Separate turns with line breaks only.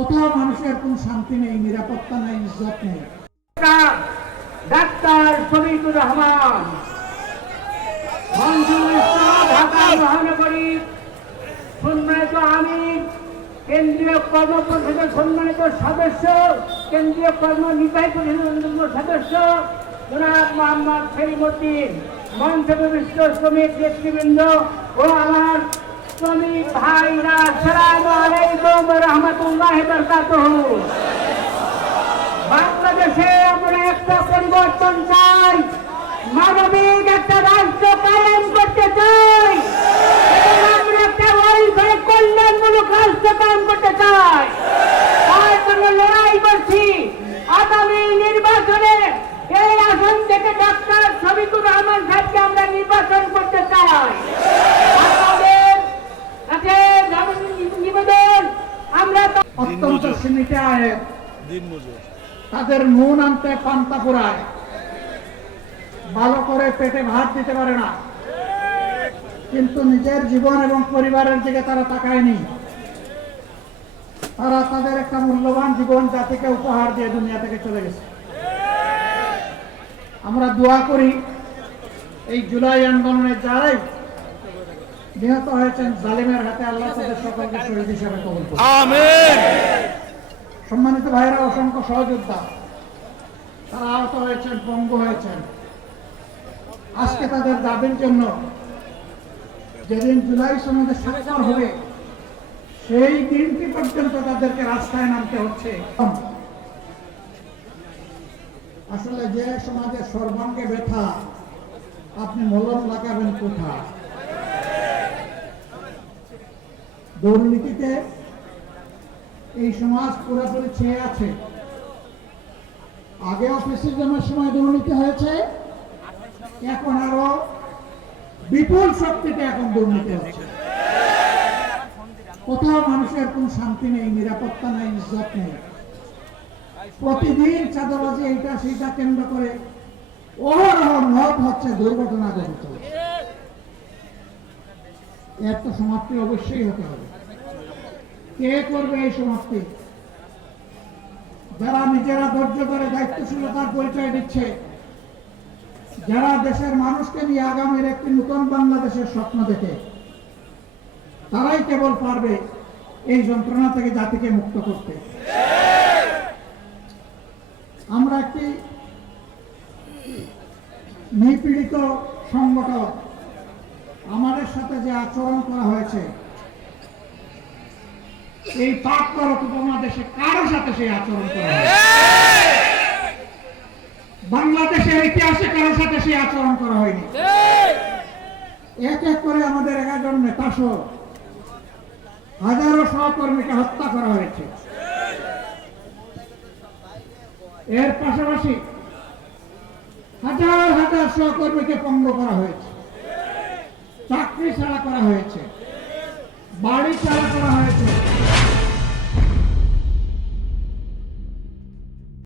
কোথাও মানুষের কোন শান্তি নেই, নিরাপত্তা নেই, ইজ্জত নেই।
ডাক্তার শফিকুর রহমান সম্মানিত আমি কেন্দ্রীয় কর্ম পরিষদের সম্মানিত সদস্য, কেন্দ্রীয় কর্ম নির্বাহী পরিষদের সদস্য, জনাব মোহাম্মদ সেলিমুদ্দিন মঞ্চ বিশিষ্ট শ্রমিক নেতৃবৃন্দ ও আমার শ্রমিক ভাইরা সালাম আলাইকুম রহমতুল্লাহ বরকাতুহু বাংলাদেশে আমরা একটা পরিবর্তন চাই মানবিক একটা রাষ্ট্র কায়েম করতে চাই আমরা একটা ওয়েলফেয়ার কল্যাণমূলক রাষ্ট্র কায়েম করতে চাই তার জন্য লড়াই করছি আগামী নির্বাচনে এই আসন থেকে ডক্টর শফিকুর রহমান সাহেবকে আমরা নির্বাচন করতে চাই আপনাদের কাছে নিবেদন আমরা তো
সীমিত আয়ে তাদের নুন আনতে পান্তা ফুরায় ভালো করে পেটে ভাত দিতে পারে না। কিন্তু নিজের জীবন এবং পরিবারের দিকে তারা তাকায়নি। তারা তাদের একটা মূল্যবান জীবন জাতিকে উপহার দিয়ে দুনিয়া থেকে চলে গেছে। আমরা দোয়া করি এই জুলাই আন্দোলনে যারাই নিহত হয়েছেন জালিমের হাতে আল্লাহ তাদের সকলকে শহীদ হিসাবে কবল করুন।
আমেন।
সম্মানিত ভাইরা অসংখ্য সহযোদ্ধা। তারা আহত হয়েছেন, পঙ্গু হয়েছেন। আজকে তাদের দাবির জন্য যেদিন জুলাই সমাজে স্বাক্ষর হবে, সেই দিনটি পর্যন্ত তাদেরকে রাস্তায় নামতে হচ্ছে। আসলে যে সমাজের সর্বাঙ্গে ব্যথা, আপনি মলম লাগাবেন কোথায়? দুর্নীতিতে এই সমাজ পুরোপুরি ছেয়ে আছে। আগে অফিসের জন্য সময় দুর্নীতি হয়েছে, এখন আরও বিপুল শক্তিতে এখন দুর্নীতি হচ্ছে। কোথাও মানুষের কোন শান্তি নেই, নিরাপত্তা নেই, ইজ্জত নেই। প্রতিদিন চাঁদাবাজি এইটা সেইটা কেন্দ্র করে অহরহ মত হচ্ছে, দুর্ঘটনা ঘটিত এর তো সমাপ্তি অবশ্যই হতে হবে। কে করবে এই সমাপ্তি যারা নিজেরা ধৈর্য ধরে দায়িত্বশীলতার পরিচয় দিচ্ছে, যারা দেশের মানুষকে নিয়ে আগামীর একটি নতুন বাংলাদেশের স্বপ্ন দেখে, তারাই কেবল পারবে এই যন্ত্রণা থেকে জাতিকে মুক্ত করতে। আমরা একটি নিপীড়িত সংগঠন, আমাদের সাথে যে আচরণ করা হয়েছে এই পাক করক উপমহাদেশে কারও সাথে সেই আচরণ করা বাংলাদেশের ইতিহাসে কারোর সাথে সেই আচরণ করা হয়নি। এক এক করে আমাদের এগারো নেতা সহ হাজারো সহকর্মীকে হত্যা করা হয়েছে। এর পাশাপাশি হাজার হাজার সহকর্মীকে পঙ্গ করা হয়েছে। চাকরি ছাড়া করা হয়েছে। বাড়ি ছাড়া করা হয়েছে